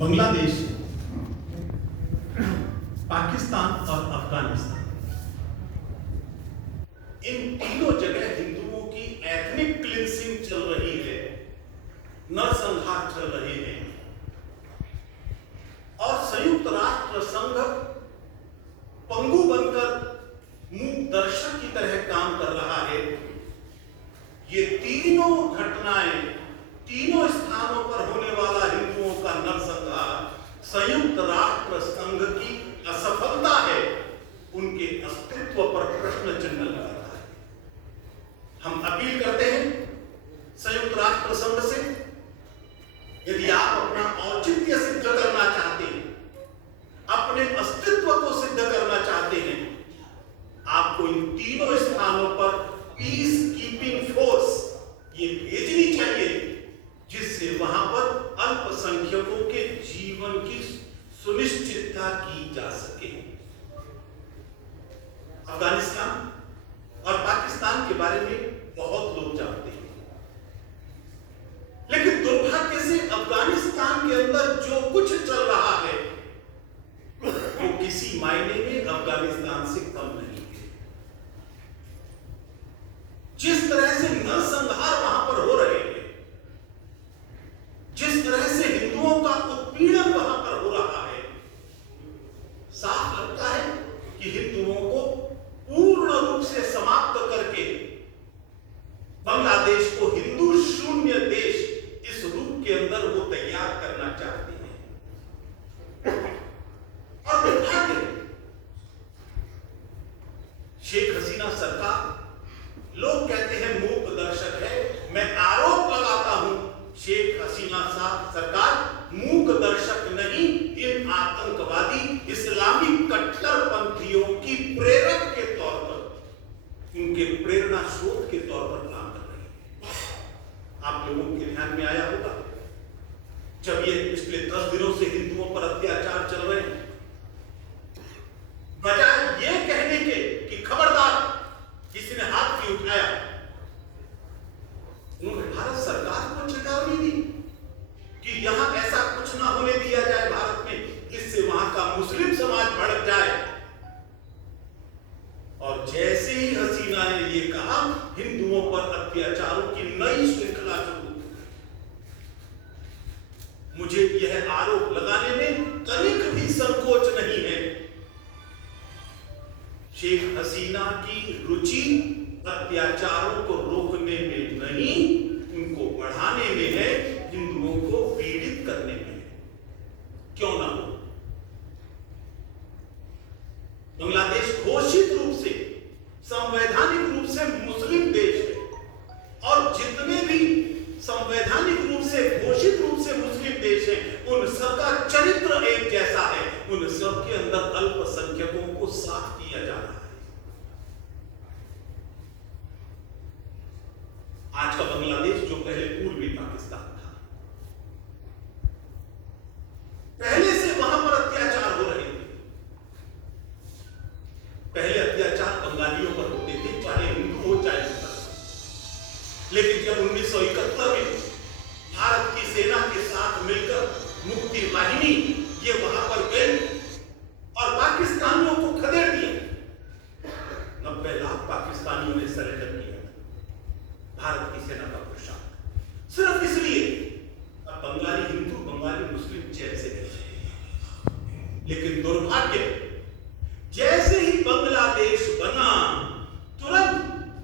बांग्लादेश, पाकिस्तान और अफगानिस्तान, इन तीनों जगह हिंदुओं की एथनिक क्लींसिंग चल रही है, नरसंहार चल रहे हैं और संयुक्त राष्ट्र संघ पंगु बनकर मूक दर्शक की तरह काम कर रहा है। ये तीनों घटनाएं, तीनों स्थानों पर होने वाला हिंदुओं का नरसंहार संयुक्त राष्ट्र संघ की असफलता है, उनके अस्तित्व पर प्रश्न चिन्ह लगाता है। हम अपील करते हैं संयुक्त राष्ट्र संघ से, यदि आप अपना औचित्य सिद्ध करना चाहते हैं, अपने अस्तित्व को सिद्ध करना चाहते हैं, आपको इन तीनों स्थानों पर पीस कीपिंग फोर्स ये भेजनी चाहिए, जिससे वहां पर अल्पसंख्यकों के जीवन की सुनिश्चितता की जा सके। अफगानिस्तान और पाकिस्तान के बारे में बहुत लोग जानते हैं, लेकिन दुर्भाग्य से अफगानिस्तान के अंदर जो कुछ चल रहा है वो किसी मायने में अफगानिस्तान से कम नहीं है। जिस तरह से नरसंहार वहां पर हो रहे हैं, जिस तरह से हिंदुओं का उत्पीड़न वहां पर हो रहा है, साफ लगता है कि हिंदुओं को पूर्ण रूप से समाप्त करके बांग्लादेश को हिंदू शून्य देश इस रूप के अंदर वो तैयार करना चाहते हैं। और दुर्भाग्य, शेख हसीना सरकार, लोग कहते हैं मूक दर्शक है, मैं आरोप लगाता हूं शेख हसीना सरकार मूक दर्शक नहीं, इन आतंकवादी इस्लामी कट्टरपंथियों की प्रेरक के तौर पर, उनके प्रेरणा स्रोत के तौर पर काम कर रही है। आप लोगों के ध्यान में आया होगा, जब ये पिछले 10 दिनों से हिंदुओं पर अत्याचार चल रहे हैं, बजाय ये कहने के कि खबरदार किसी ने हाथ भी उठाया, उन्होंने भारत सरकार को चेतावनी दी कि यहां ऐसा कुछ ना होने दिया जाए भारत में, जिससे वहां का मुस्लिम समाज भड़क जाए। और जैसे ही हसीना ने ये कहा, हिंदुओं पर अत्याचारों की नई श्रृंखला शुरू। मुझे यह आरोप लगाने में तनिक भी संकोच नहीं है, शेख हसीना की रुचि अत्याचारों को रोकने में नहीं, उनको बढ़ाने में है, हिंदुओं को पीड़ित करने में है। क्यों ना हो? बांग्लादेश घोषित रूप से, संवैधानिक रूप से मुस्लिम देश है, और जितने भी संवैधानिक रूप से, घोषित रूप से मुस्लिम देश हैं, उन सबका चरित्र एक जैसा है, उन सबके अंदर अल्पसंख्यकों को साफ किया जा रहा है। आज का बांग्लादेश, जो पहले पूर्वी पाकिस्तान था, पहले से वहां पर अत्याचार हो रहे थे। पहले अत्याचार बंगालियों पर होते थे, चाहे हिंदू हो चाहे मुसलमान। लेकिन जब 1971 में भारत की सेना के साथ मिलकर मुक्ति वाहिनी ये वहां पर गई और पाकिस्तानियों को खदेड़ दिया, 90 लाख पाकिस्तानियों ने सरेंडर किया भारत की सेना का पुरुषार्थ, सिर्फ इसलिए अब बंगाली हिंदू, बंगाली मुस्लिम चैन से रह सके। लेकिन दुर्भाग्य, जैसे ही बांग्लादेश बना, तुरंत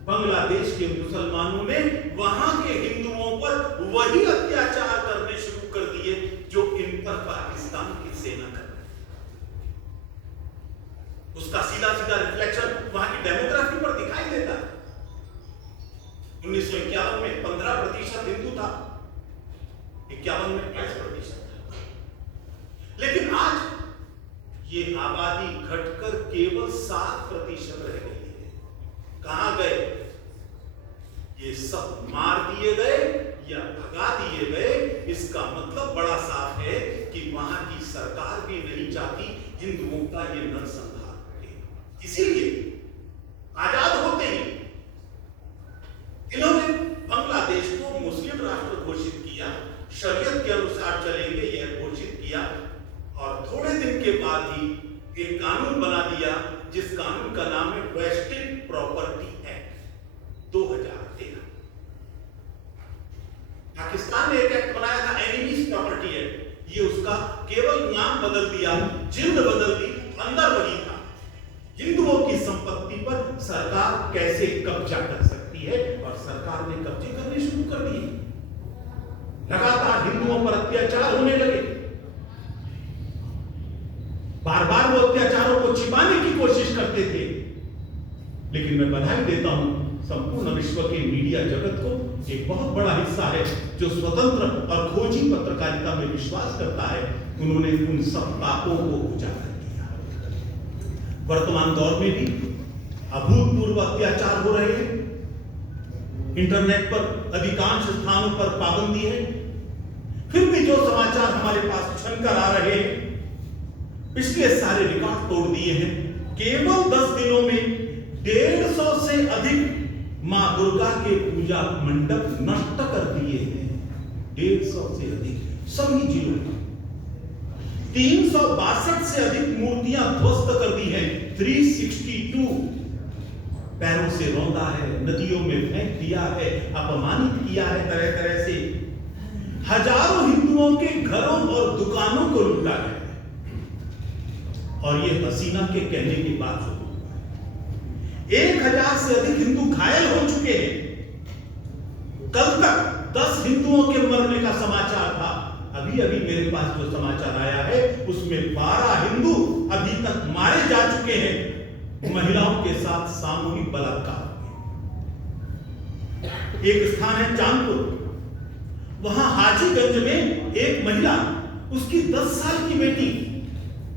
बांग्लादेश के मुसलमानों ने वहां के हिंदुओं पर वही अत्याचार करने शुरू कर दिए जो इन पर पाकिस्तान की सेना कर रही। उसका सीधा सीधा रिफ्लेक्शन वहां की डेमोग्राफी पर दिखाई देता है। 1951 में 15% हिंदू था, 51 में 22% था, लेकिन आज ये आबादी घटकर केवल 7% रह गई है। कहां गए? ये सब मार दिए गए या भगा दिए गए। इसका मतलब बड़ा साफ है कि वहां की सरकार भी नहीं चाहती हिंदुओं का ये नरसंहार हो। इसीलिए आजाद होते ही इन्होंने बांग्लादेश को मुस्लिम राष्ट्र घोषित किया, शरीयत के अनुसार चलेंगे यह घोषित किया। किया और थोड़े दिन के बाद ही एक कानून बना दिया जिस कानून का नाम है वेस्टेड प्रॉपर्टी एक्ट 2013। पाकिस्तान ने एक एक्ट बनाया था एनिमीज प्रॉपर्टी एक्ट, ये उसका केवल नाम बदल दिया, जिल्द बदल दी, अंदर वही था। हिंदुओं की संपत्ति पर सरकार कैसे कब्जा कर सकती है, और सरकार ने कब्जे करने शुरू कर दिए। लगातार हिंदुओं पर अत्याचार होने लगे। बार बार वो अत्याचारों को छिपाने की कोशिश करते थे, लेकिन मैं बधाई देता हूं संपूर्ण विश्व के मीडिया जगत को। एक बहुत बड़ा हिस्सा है जो स्वतंत्र और खोजी पत्रकारिता में विश्वास करता है, उन्होंने उन सब पापों को उजागर किया। वर्तमान दौर में भी अभूतपूर्व अत्याचार हो रहे हैं। इंटरनेट पर अधिकांश स्थानों पर पाबंदी है, फिर भी जो समाचार हमारे पास छनकर आ रहे हैं, पिछले सारे रिकॉर्ड तोड़ दिए हैं। केवल 10 दिनों में 150 से अधिक मां दुर्गा के पूजा मंडप नष्ट कर दिए हैं। 150 से अधिक सभी जिलों में। 362 से अधिक मूर्तियां ध्वस्त कर दी हैं। 362 पैरों से रौंदा है, नदियों में फेंक दिया है, अपमानित किया है तरह तरह से। हजारों हिंदुओं के घरों और दुकानों को लूटा है, और ये हसीना के कहने की बात हो। 1000 से अधिक हिंदू घायल हो चुके हैं। कल तक 10 हिंदुओं के मरने का समाचार था। अभी अभी मेरे पास जो समाचार आया है उसमें 12 हिंदू अभी तक मारे जा चुके हैं, महिलाओं के साथ सामूहिक बलात्कार। एक स्थान है चांदपुर, वहां हाजीगंज में एक महिला, उसकी 10 साल की बेटी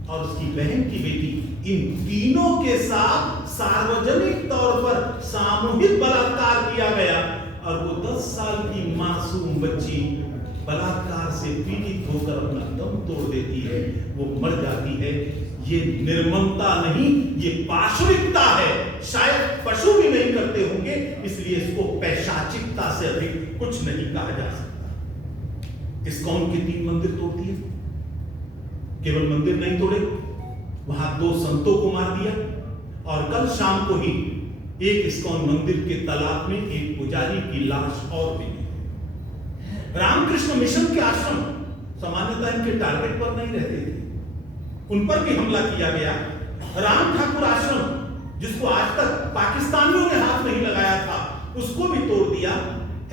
और उसकी बहन की बेटी, इन तीनों के साथ सार्वजनिक तौर पर सामूहिक बलात्कार किया गया, और वो 10 साल की मासूम बच्ची बलात्कार से पीड़ित होकर अपना दम तोड़ देती है, वो मर जाती है। ये निर्ममता नहीं, ये पाशविकता है। शायद पशु भी नहीं करते होंगे, इसलिए इसको पैशाचिकता से अधिक कुछ नहीं कहा जा सकता। इस्कॉन के 3 मंदिर तोड़ दिए। केवल मंदिर नहीं तोड़े, वहां 2 संतों को मार दिया, और कल शाम को ही एक इस्कॉन मंदिर के तालाब में एक पुजारी की लाश और मिली। रामकृष्ण मिशन के आश्रम सामान्यतः इनके टारगेट पर नहीं रहते थे, उन पर भी हमला किया गया। राम ठाकुर आश्रम, जिसको आज तक पाकिस्तानियों ने हाथ नहीं लगाया था, उसको भी तोड़ दिया।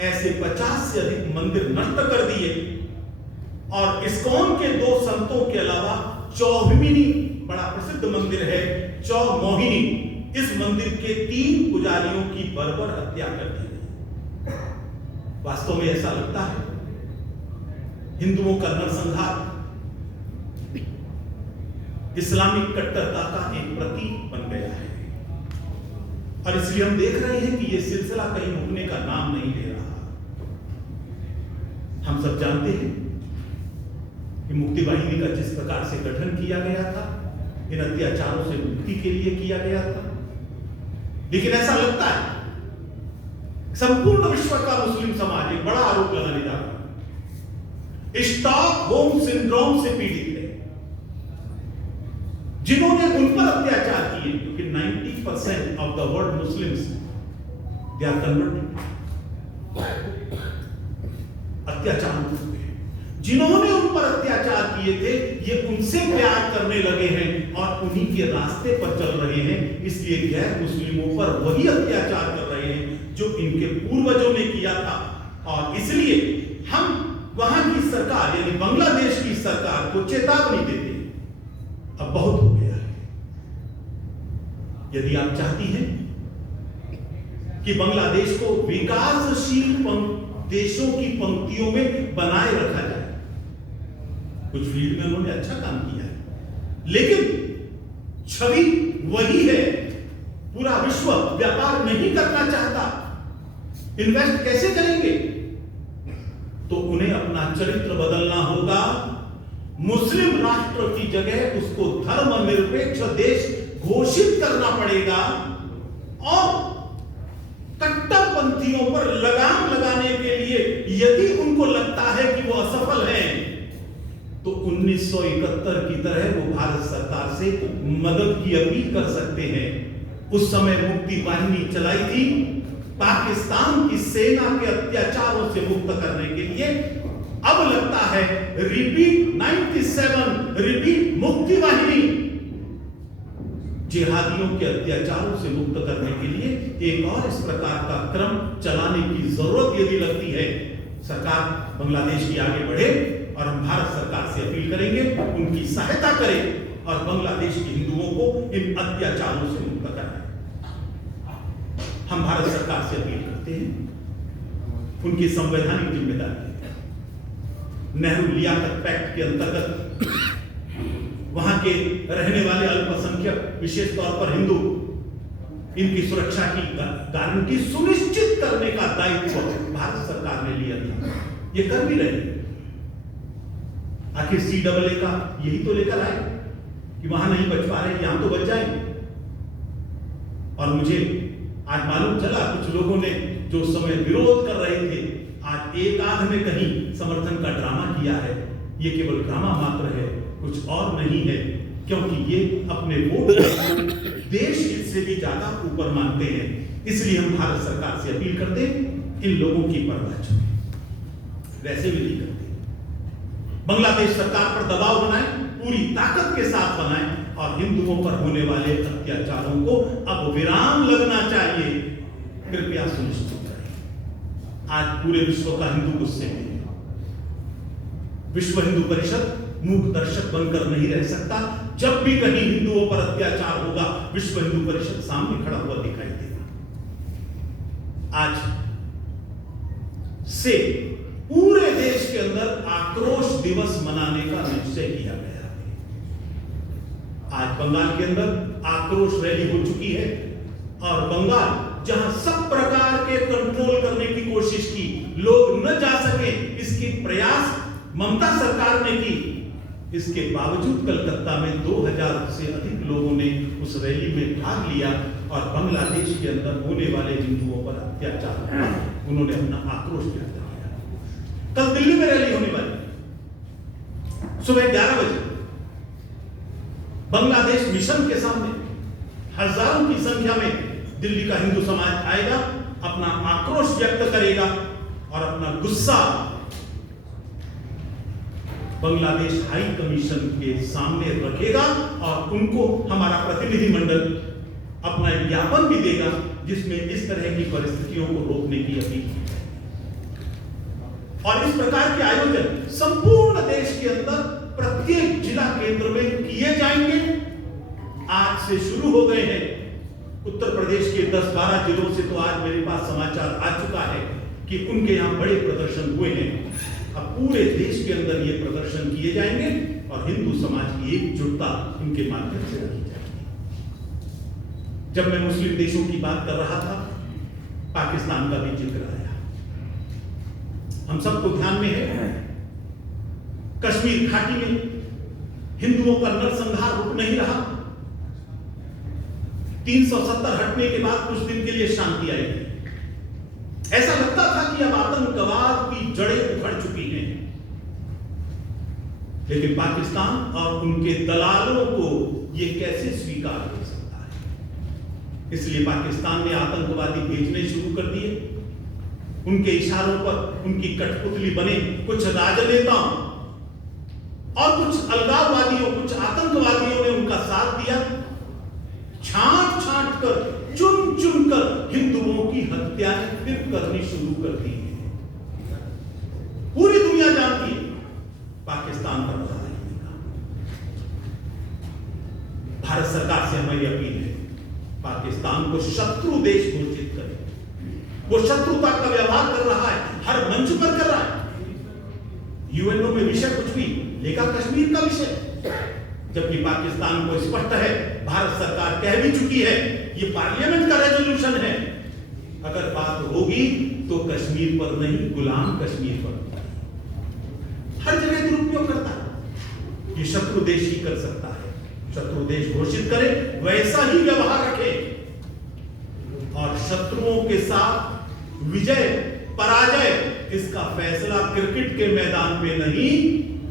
ऐसे 50 से अधिक मंदिर नष्ट कर दिए, और इस्कॉन के 2 संतों के अलावा चौभिमिनी बड़ा प्रसिद्ध मंदिर है, चौमोहिनी, इस मंदिर के 3 पुजारियों की बर्बर हत्या कर दी गई। वास्तव में ऐसा लगता है हिंदुओं का नरसंहार इस्लामिक कट्टरता का एक प्रतीक बन गया है, और इसलिए हम देख रहे हैं कि यह सिलसिला कहीं रुकने का नाम नहीं ले रहा। हम सब जानते हैं कि मुक्ति वाहिनी का जिस प्रकार से गठन किया गया था, इन अत्याचारों से मुक्ति के लिए किया गया था, लेकिन ऐसा लगता है संपूर्ण विश्व का मुस्लिम समाज एक बड़ा आरोप लगाने जा रहा है, स्टॉकहोम सिंड्रोम से पीड़ित है, जिन्होंने उन पर अत्याचार किए, क्योंकि 90% of the world Muslims they are converted. अत्याचार जिन्होंने उन पर अत्याचार किए थे, ये उनसे प्यार करने लगे हैं और उन्हीं के रास्ते पर चल रहे हैं। इसलिए गैर मुस्लिमों पर वही अत्याचार कर रहे हैं जो इनके पूर्वजों ने किया था, और इसलिए हम वहां की सरकार यानी बांग्लादेश की सरकार को चेतावनी देते हैं, अब बहुत हो गया है। यदि आप चाहती हैं कि बांग्लादेश को विकासशील देशों की पंक्तियों में बनाए रखा जाए, कुछ फील्ड में उन्होंने अच्छा काम किया है, लेकिन छवि वही है। पूरा विश्व व्यापार नहीं करना चाहता, इन्वेस्ट कैसे करेंगे? तो उन्हें अपना चरित्र बदलना होगा। मुस्लिम राष्ट्र की जगह उसको धर्मनिरपेक्ष देश घोषित करना पड़ेगा, और कट्टरपंथियों पर लगाम लगाने के लिए यदि उनको लगता है कि वो असफल हैं, तो 1971 की तरह वो भारत सरकार से मदद की अपील कर सकते हैं। उस समय मुक्ति वाहिनी चलाई थी पाकिस्तान की सेना के अत्याचारों से मुक्त करने के लिए। अब लगता है रिपीट 97 रिपीट मुक्ति वाहिनी जिहादियों के अत्याचारों से मुक्त करने के लिए एक और इस प्रकार का क्रम चलाने की जरूरत यदि लगती है, सरकार बांग्लादेश की आगे बढ़े और हम भारत सरकार से अपील करेंगे उनकी सहायता करें और बांग्लादेश के हिंदुओं को इन अत्याचारों से मुक्त कराएं। हम भारत सरकार से अपील करते हैं, उनकी संवैधानिक जिम्मेदारी है। नेहरू लियाकत पैक्ट के अंतर्गत वहां के रहने वाले अल्पसंख्यक, विशेष तौर पर हिंदू, इनकी सुरक्षा की गारंटी सुनिश्चित करने का दायित्व भारत सरकार ने लिया था। ये कर भी रहे। आखिर CAA का यही तो लेकर आए कि वहां नहीं बच पा रहे, यहां तो बच जाएंगे। और मुझे आज मालूम चला कुछ लोगों ने जो उस समय विरोध कर रहे थे, आज एक आध ने कहीं समर्थन का ड्रामा किया है। ये केवल ड्रामा मात्र है, कुछ और नहीं है, क्योंकि ये अपने वोट देश हित से भी ज्यादा ऊपर मानते हैं। इसलिए हम भारत सरकार से अपील करते हैं इन लोगों की परवाह छोड़ें, वैसे भी नहीं करते। बांग्लादेश सरकार पर दबाव बनाएं, पूरी ताकत के साथ बनाएं और हिंदुओं पर होने वाले अत्याचारों को अब विराम लगना चाहिए, कृपया सुनिश्चित करें। आज पूरे विश्व का हिंदू गुस्से में है। विश्व हिंदू परिषद मूक दर्शक बनकर नहीं रह सकता। जब भी कहीं हिंदुओं पर अत्याचार होगा, विश्व हिंदू परिषद सामने खड़ा हुआ दिखाई देगा। आज से पूरे देश के अंदर आक्रोश दिवस मनाने का निश्चय किया गया है। आज बंगाल के अंदर आक्रोश रैली हो चुकी है और बंगाल जहां सब प्रकार के कंट्रोल करने की कोशिश की, लोग न जा सके, इसकी प्रयास ममता सरकार ने की। इसके बावजूद कलकत्ता में 2000 से अधिक लोगों ने उस रैली में भाग लिया और बांग्लादेश के अंदर होने वाले हिंदुओं पर अत्याचार उन्होंने अपना आक्रोश व्यक्त किया। कल दिल्ली में रैली होने वाली सुबह 11 बजे बांग्लादेश मिशन के सामने हजारों की संख्या में दिल्ली का हिंदू समाज आएगा, अपना आक्रोश व्यक्त करेगा और अपना गुस्सा बांग्लादेश हाई कमीशन के सामने रखेगा और उनको हमारा प्रतिनिधिमंडल अपना ज्ञापन भी देगा जिसमें इस तरह की परिस्थितियों को रोकने की अपील की है। और इस प्रकार के आयोजन संपूर्ण देश के अंदर प्रत्येक जिला केंद्र में किए जाएंगे। आज से शुरू हो गए हैं। उत्तर प्रदेश के 10-12 जिलों से तो आज मेरे पास समाचार आ चुका है कि उनके यहां बड़े प्रदर्शन हुए हैं। अब पूरे देश के अंदर ये प्रदर्शन किए जाएंगे और हिंदू समाज की एकजुटता इनके माध्यम से रखी जाएगी। जब मैं मुस्लिम देशों की बात कर रहा था, पाकिस्तान का भी जिक्र आया। हम सबको ध्यान में है, कश्मीर घाटी में हिंदुओं का नरसंहार रुक नहीं रहा। 370 हटने के बाद कुछ दिन के लिए शांति आई थी। ऐसा लगता था कि अब आतंकवाद की जड़ें उखड़ चुकी हैं, लेकिन पाकिस्तान और उनके दलालों को यह कैसे स्वीकार कर सकता है। इसलिए पाकिस्तान ने आतंकवादी भेजने शुरू कर दिए। उनके इशारों पर उनकी कठपुतली बने कुछ राजनेताओं और कुछ अलगाववादियों, कुछ आतंकवादियों ने उनका साथ दिया। छांट छांट कर, चुन चुन कर हिंदुओं की हत्याएं फिर करनी शुरू कर दी है। पूरी दुनिया जानती है पाकिस्तान कर रहा है। भारत सरकार से हमारी अपील है, पाकिस्तान को शत्रु देश घोषित करें। वो शत्रुता का व्यवहार कर रहा है, हर मंच पर कर रहा है। यूएनओ में विषय कुछ भी, लेकिन कश्मीर का विषय, जबकि पाकिस्तान को स्पष्ट है, भारत सरकार कह भी चुकी है, ये पार्लियामेंट का रेजोल्यूशन है, अगर बात होगी तो कश्मीर पर नहीं, गुलाम कश्मीर पर। हर जगह दुरुपयोग करता है। ये शत्रु देश ही कर सकता है। शत्रु देश घोषित करे, वैसा ही व्यवहार रखे और शत्रुओं के साथ विजय पराजय इसका फैसला क्रिकेट के मैदान में नहीं,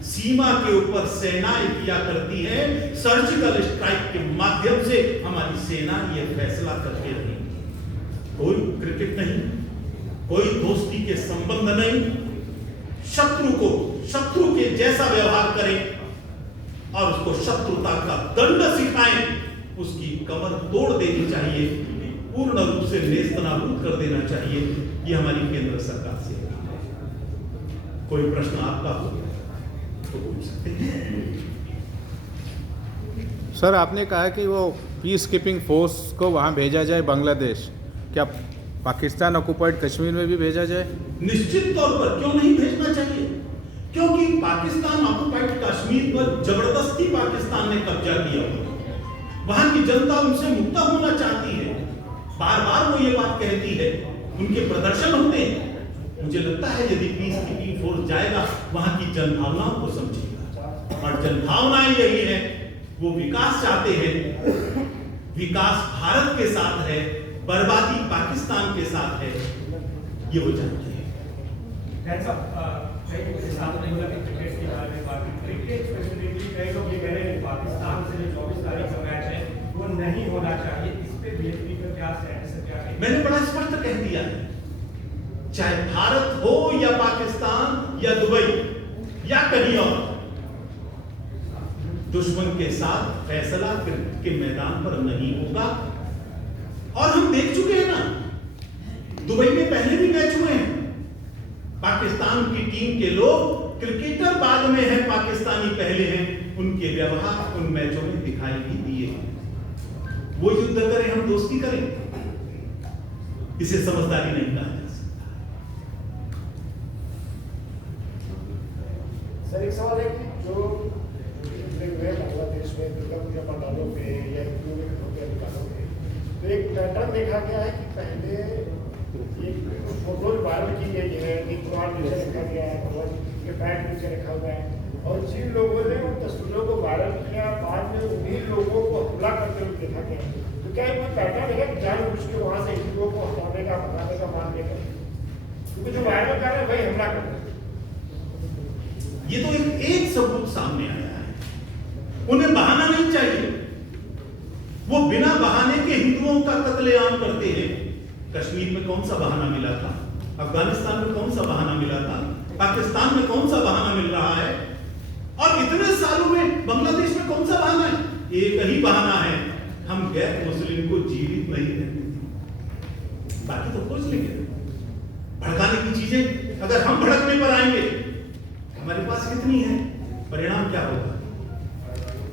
सीमा के ऊपर सेनाएं किया करती हैं, सर्जिकल स्ट्राइक के माध्यम से हमारी सेना ये फैसला करके रही। कोई क्रिकेट नहीं, कोई दोस्ती के संबंध नहीं, शत्रु को शत्रु के जैसा व्यवहार करें और उसको शत्रुता का दंड सिखाएं, उसकी कमर तोड़ देनी चाहिए, पूर्ण रूप से नेस्तनाबूद कर देना चाहिए। ये हमारी केंद्र सरकार से है। कोई प्रश्न आपका हो तो पूछ सकते हैं। सर, आपने कहा कि वो पीस कीपिंग फोर्स को वहाँ भेजा जाए बांग्लादेश, क्या पाकिस्तान ऑक्युपाइड कश्मीर में भी भेजा जाए? निश्चित तौर पर क्यों नहीं भेजना चाहिए, क्योंकि पाकिस्तान ऑक्युपाइड कश्मीर पर जबरदस्ती पाकिस्तान ने कब्जा किया हुआ, वहां की जनता उनसे मुक्त होना चाहती है, बार बार वो ये बात कहती है, उनके प्रदर्शन होते हैं। मुझे लगता है यदि पीस कीपिंग फोर्स जाएगा वहां की जनभावनाओं को समझेगा, और जनभावनाएं यही है, वो विकास चाहते हैं, विकास भारत के साथ है, बर्बादी पाकिस्तान के साथ है, ये वो जानते हैं। क्रिकेट के बारे में बात, क्रिकेट स्पेसिफिकली कई लोग ये कह रहे हैं पाकिस्तान से जो 24 तारीख का मैच है वो नहीं होना चाहिए, इस पे बीएसपी का क्या स्टैंड है, क्या कहेंगे? मैंने बड़ा स्पष्ट कह दिया है, चाहे भारत हो या पाकिस्तान या दुबई या कहीं और, दुश्मन के साथ फैसला क्रिकेट के मैदान पर नहीं होगा। और हम देख चुके हैं ना, दुबई में पहले भी मैच हुए हैं, पाकिस्तान की टीम के लोग क्रिकेटर बाद में हैं, पाकिस्तानी पहले हैं, उनके व्यवहार उन मैचों में दिखाई भी दिए। वो युद्ध करें, हम दोस्ती करें, इसे समझदारी नहीं कहा जा सकता। सर, एक सवाल है कि जो बांग्लादेश में दुर्गा पूजा पंडालों पे या हिंदुओं के घरों के दुकानों पे तो एक पैटर्न देखा गया है कि पहले एक फोटो वायरल की गई है कि कुरान नीचे रखा गया है, भगवान के पैर नीचे रखा हुआ है, और जिन लोगों ने उन तस्वीरों को वायरल किया बाद में उन्हीं लोगों को हमला करते हुए देखा गया। तो क्या ये कोई पैटर्न है कि जानबूझ के वहाँ से हिंदुओं को हटाने का, भगाने का, मारने का, क्योंकि जो वायरल कर रहे हैं वही हमला कर रहे हैं? ये तो एक सबूत सामने आया है, उन्हें बहाना नहीं चाहिए, वो बिना बहाने के हिंदुओं का कत्लेआम करते हैं। कश्मीर में कौन सा बहाना मिला था, अफगानिस्तान में कौन सा बहाना मिला था, पाकिस्तान में कौन सा बहाना मिल रहा है, और इतने सालों में बांग्लादेश में कौन सा बहाना है? एक ही बहाना है, हम गैर मुस्लिम को जीवित नहीं रहने देंगे। बाकी तो खोज लेंगे भड़काने की चीजें, अगर हम भड़कने पर आएंगे, हमारे पास कितनी है, परिणाम क्या होगा?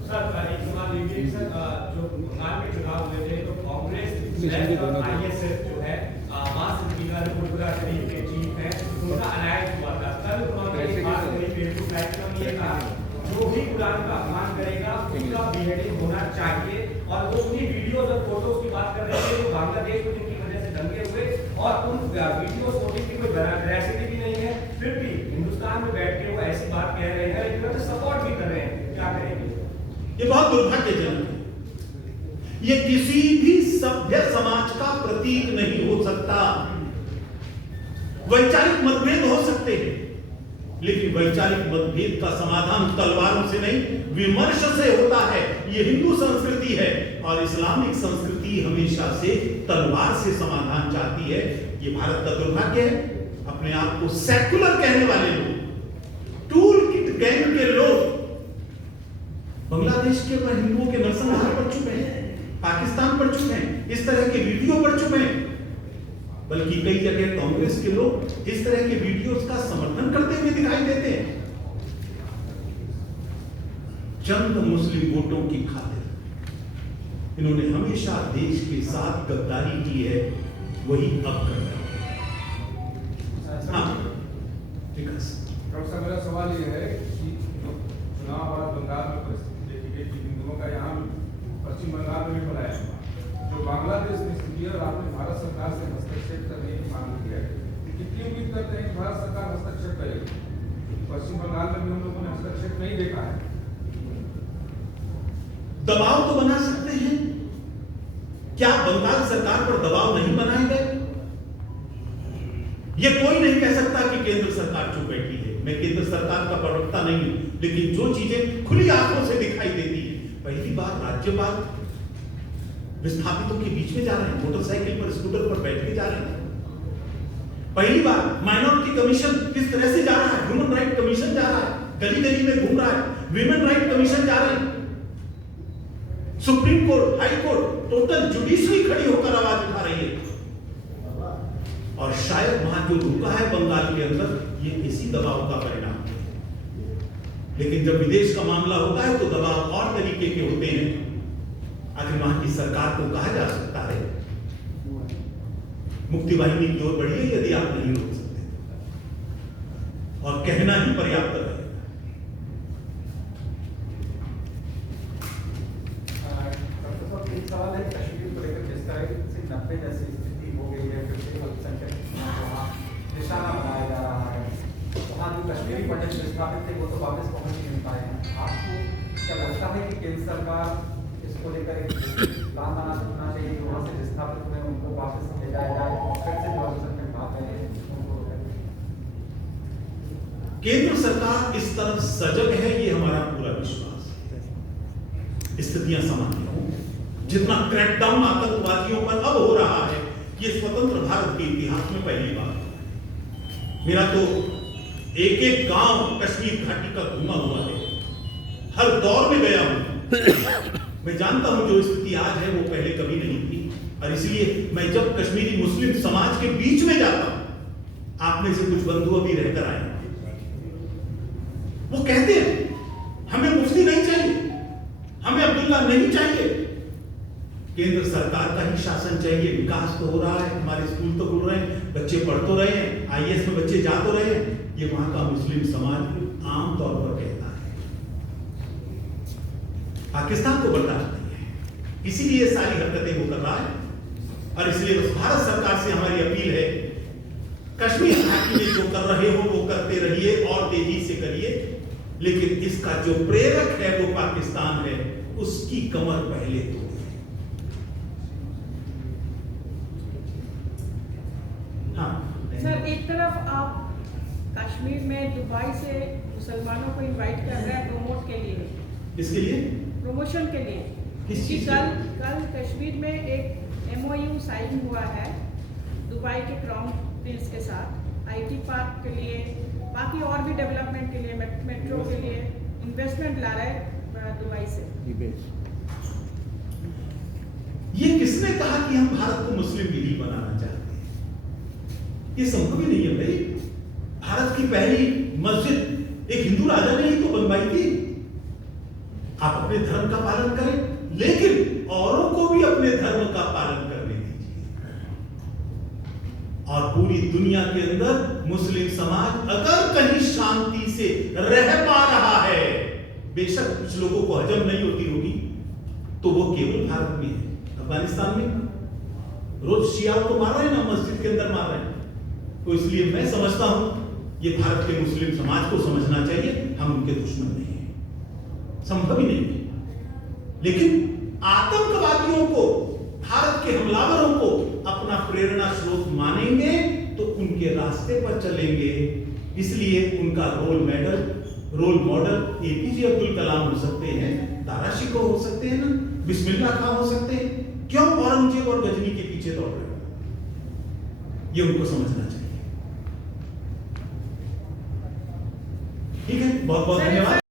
सर, एक सवाल ये भी सर, जो बंगाल के चुनाव हुए थे तो कांग्रेस आईएसएफ जो है मास स्पीकर गुरुद्वारा शरीफ के चीफ है, उनका अलायंस हुआ था। कल उन्होंने एक बात कही फेसबुक लाइव में, ये कहा जो भी कुरान का अपमान करेगा उसका बीहेडिंग होना चाहिए, और वो उन्हीं वीडियोस और फोटोज की बात कर रहे थे जो बांग्लादेश में जिनकी वजह से दंगे हुए, और उन वीडियोस फोटो की कोई वेरासिटी भी नहीं है, फिर भी हिंदुस्तान में बैठ के वो ऐसी बात कह रहे हैं, लेकिन सपोर्ट भी कर रहे हैं, क्या करेंगे? ये बहुत दुर्भाग्यजनक है, ये किसी भी सभ्य समाज का प्रतीक नहीं हो सकता। वैचारिक मतभेद हो सकते हैं, लेकिन वैचारिक मतभेद का समाधान तलवारों से नहीं, विमर्श से होता है। ये हिंदू संस्कृति है, और इस्लामिक संस्कृति हमेशा से तलवार से समाधान चाहती है। ये भारत का दुर्भाग्य है। अपने आप को सेकुलर कहने वाले लोग, टूल किट गैंग के लोग बांग्लादेश के ऊपर हिंदुओं के नरसंहार पढ़ चुके हैं, पाकिस्तान पढ़ चुके हैं, इस तरह के वीडियो पढ़ चुके हैं, बल्कि कई जगह कांग्रेस के लोग इस तरह के वीडियोस का समर्थन करते हुए दिखाई देते हैं। चंद मुस्लिम वोटों की खातिर इन्होंने हमेशा देश के साथ गद्दारी की है, वही अब कर रहे हैं। हाँ, विकास। डॉक्टर साहब, मेरा सवाल ये है कि चुनाव बाद बंगाल में परिस्थिति देखी गई कि हिंदुओं का यहाँ पश्चिम बंगाल में भी पलायन हुआ, जो बांग्लादेश ने स्थिति और आपने भारत सरकार से हस्तक्षेप करने की मांग की है, कितनी उम्मीद करते हैं कि भारत सरकार हस्तक्षेप करेगी? पश्चिम बंगाल में भी हम लोगों ने हस्तक्षेप नहीं देखा है। दबाव तो बना सकते हैं, क्या बंगाल सरकार पर दबाव नहीं बनाए गए? ये कोई नहीं कह सकता कि केंद्र सरकार चुप बैठी है। मैं केंद्र सरकार का प्रवक्ता नहीं हूं, लेकिन जो चीजें खुली आंखों से दिखाई देती है, पहली बार राज्यपाल विस्थापितों के बीच में जा रहे हैं, मोटरसाइकिल पर स्कूटर पर बैठ के जा रहे हैं। पहली बार माइनॉरिटी कमीशन किस तरह से जा रहा है, ह्यूमन राइट कमीशन जा रहा है, गली गली में घूम रहा है, विमेन राइट कमीशन जा रहे हैं, supreme court, high court, total judiciary खड़ी होकर आवाज उठा रही है। और शायद वहां जो रुका है बंगाल के अंदर, ये इसी दबाव का परिणाम है। लेकिन जब विदेश का मामला होता है तो दबाव और तरीके के होते हैं। आखिर वहां की सरकार को कहा जा सकता है मुक्ति वाहिनी की ओर बढ़िए यदि आप नहीं रोक सकते, और कहना ही पर्याप्त है। एक सवाल है कश्मीर को लेकर, जिस तरह से 90 जैसी स्थिति हो गई है, फिर से अल्पसंख्यक वहाँ निशाना बनाया जा रहा है, वहाँ जो कश्मीरी पंडित विस्थापित थे वो तो वापस पहुँच ही नहीं पाए हैं। आपको क्या लगता है कि केंद्र सरकार इसको लेकर एक प्लान बनाना चाहिए, जो वहाँ से विस्थापित हुए उनको वापस ले जाया जाए, और फिर से जो अल्पसंख्यक भाग रहे हैं उनको केंद्र सरकार इस तरफ सजग है, ये हमारा पूरा विश्वास है। स्थितियां सामान्य हों, जितना क्रैकडाउन आतंकवादियों पर अब हो रहा है, ये स्वतंत्र भारत के इतिहास में पहली बार है। मेरा तो एक एक गांव कश्मीर घाटी का घूमा हुआ है, हर दौर में गया हूं। मैं जानता हूं जो स्थिति आज है वो पहले कभी नहीं थी, और इसलिए मैं जब कश्मीरी मुस्लिम समाज के बीच में जाता हूं, आप में से कुछ बंधु अभी रहकर आए, वो कहते हैं हमें मुफ्ती नहीं चाहिए, हमें अब्दुल्ला नहीं चाहिए, केंद्र सरकार का ही शासन चाहिए। विकास तो हो रहा है, हमारे स्कूल तो खुल रहे हैं, बच्चे पढ़ तो रहे हैं, आईएएस में बच्चे जा तो रहे हैं, ये वहां का मुस्लिम समाज आमतौर पर कहता है। पाकिस्तान को बर्दाश्त नहीं है, इसीलिए सारी हरकतें वो कर रहा है। और इसलिए बस भारत सरकार से हमारी अपील है, कश्मीर घाटी में जो कर रहे हो वो करते रहिए और तेजी से करिए, लेकिन इसका जो प्रेरक है वो पाकिस्तान है, उसकी कमर पहले तोड़िए। हाँ सर, एक तरफ आप कश्मीर में दुबई से मुसलमानों को इनवाइट कर रहे हैं प्रमोट के लिए, इसके लिए प्रमोशन के लिए, किस चीज़ कल कश्मीर में एक MOU साइन हुआ है दुबई के क्राउन प्रिंस के साथ, IT पार्क के लिए, बाकी और भी डेवलपमेंट के लिए, मेट्रो के लिए इन्वेस्टमेंट ला रहे हैं दुबई से। ये किसने कहा कि हम भारत को मुस्लिम लीग बनाना चाहते हैं? ये संभव ही नहीं है भाई। भारत की पहली मस्जिद एक हिंदू राजा ने ही तो बनवाई थी। आप अपने धर्म का पालन करें, लेकिन औरों को भी अपने धर्म का पालन करने दीजिए। और पूरी दुनिया के अंदर मुस्लिम समाज अगर कहीं शांति से रह पा रहा है, बेशक कुछ लोगों को हजम नहीं होती होगी, तो वो केवल भारत में है। अफगानिस्तान में रोज शियाओं को मार रहे हैं ना, मस्जिद के अंदर मार रहे हैं। तो इसलिए मैं समझता हूं ये भारत के मुस्लिम समाज को समझना चाहिए, हम उनके दुश्मन नहीं हैं, संभव ही नहीं है। लेकिन आतंकवादियों को, भारत के हमलावरों को अपना प्रेरणा स्रोत मानेंगे तो उनके रास्ते पर चलेंगे। इसलिए उनका role model APJ Abdul Kalam हो सकते हैं, दारा शिकोह हो सकते हैं ना, बिस्मिल्लाह खां हो सकते हैं। क्यों औरंगजेब और गजनी के पीछे दौड़ रहे हो? ये उनको समझना चाहिए। ठीक है, बहुत बहुत धन्यवाद।